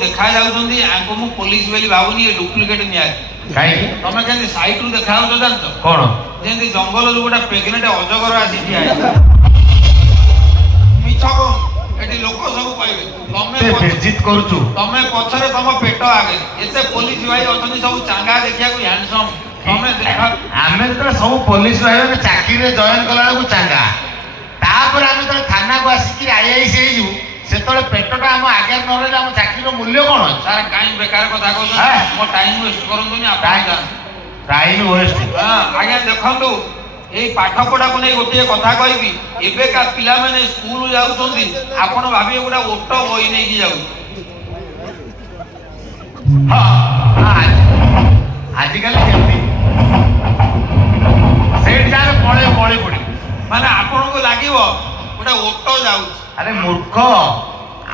देखा जाउछन्ती आंको मु पुलिस बेली भाबुनी ये डुप्लीकेट निया काई तमे केंदी साइट रु देखा जाउछ जानत कोन जेंती जंगल रु गोटा प्रेग्नेंट अजगर आसी ठिया मिछको एटी लोक सब कहबे ते बेइज्जत करछु तमे पछरे तम पेट आगे एते पुलिस भाई अछनी सब चांगा देखिया को हैंडसम तमे देखा आमे तो सब पुलिस भाई ने चाकरी रे जॉइन कला को चांगा तापर आमे तो थाना को आसी कि आईआईसी हे जु सेतले पेटटा हम आगे न रहले हम चाकरी रो मूल्य कोन सर काई बेकार कथा कहू मो टाइम वेस्ट करंतुनी आपण टाइम वेस्ट हां आगे देखंतु ए पाठ पढ़ा को नै गोटे कथा कहबी एबे का पिला माने स्कूल जाउछन्ती आपण भाबी गोटा ओटो बई नै की जाउ हां आजि कल केमती सेठ जाने पड़े पड़े पड़ी माने आपण को लागिवो गोटा ओटो जाउ अरे मूर्ख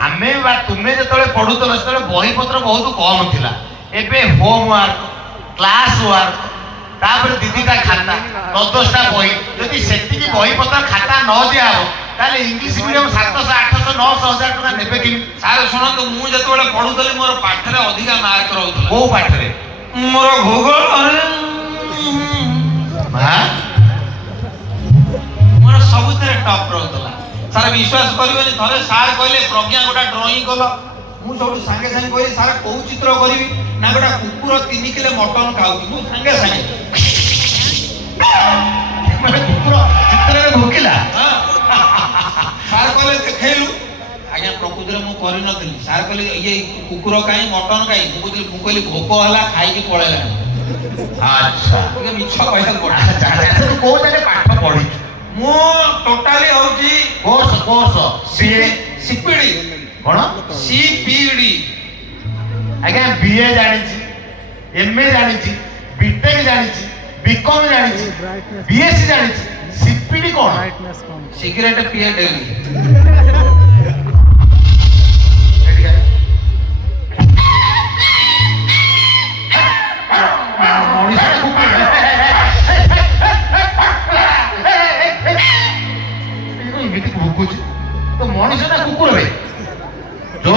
आमे बा तुमे जतले पढुतल सेतले बही पत्र बहुत कम थिला एबे होमवर्क क्लास वर्क तापर दीदीटा खाता 10-10टा बही जदि सेति की बही पत्र खाता न दिया हो ताले इंग्लिश मीडियम 700 800 900 1000 टका नेबे कि सारे सुनंतु मु जतले पढुतली मोर पाठरे अधिका मार्क रहउतला को पाठरे मोर भूगोल अरे हां मोर सबुतरे टॉप रहउतला सारे विश्वास करिवनी थरे सार कहले प्रज्ञा गोटा ड्राइंग कलो मु सब संगे संगे कहली सार को चित्र करबी ना गोटा कुकुर 3 किलो मटन खाउती मु संगे संगे माने कुकुर चित्र रे भोकिला सार कहले देखैलु आज्ञा प्रकृति रे मु करि नथली सार कहले ये कुकुर काई मटन काई मु कहली भोक हला खाई के पळेला अच्छा ये मिछ कहल पड़ा अच्छा तू को जाने पाठ पढी मु टोटली होची कोर्स बीए सीपीडी कोन सीपीडी आज्ञा बीए जानि छी एमए जानि छी बीटेक जानि छी बीकॉम जानि छी बीएससी जानि छी सीपीडी कोन सिगरेट पिए डेली तो मनीष ना कुकुर रे जो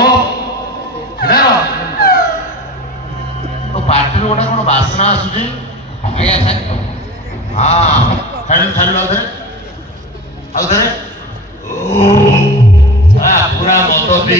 तो पार्टी गोटा कौन बासना आसुची आज्ञा सर हाँ छाड़ आउ धरे पूरा मत पी